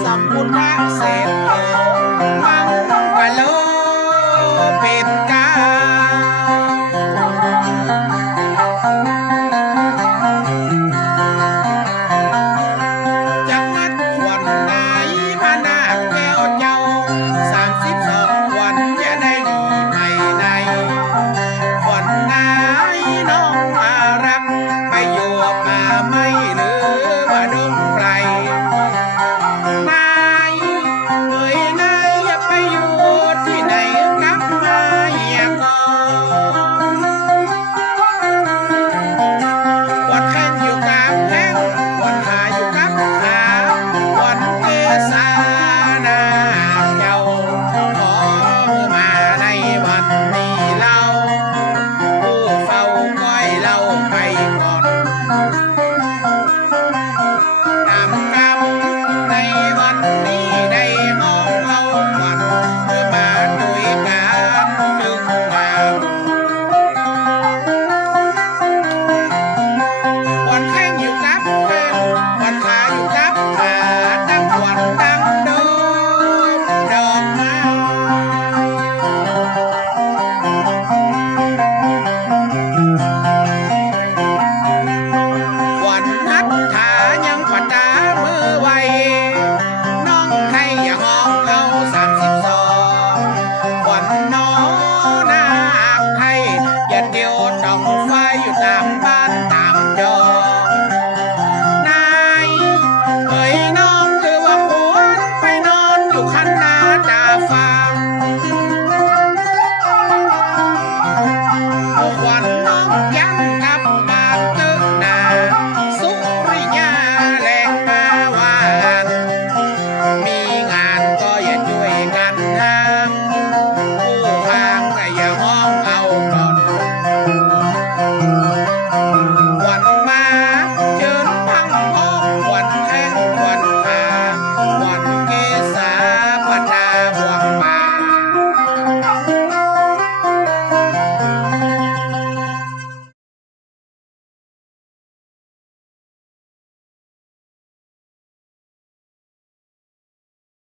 Sampun nak setau mang balo pet ไม่เน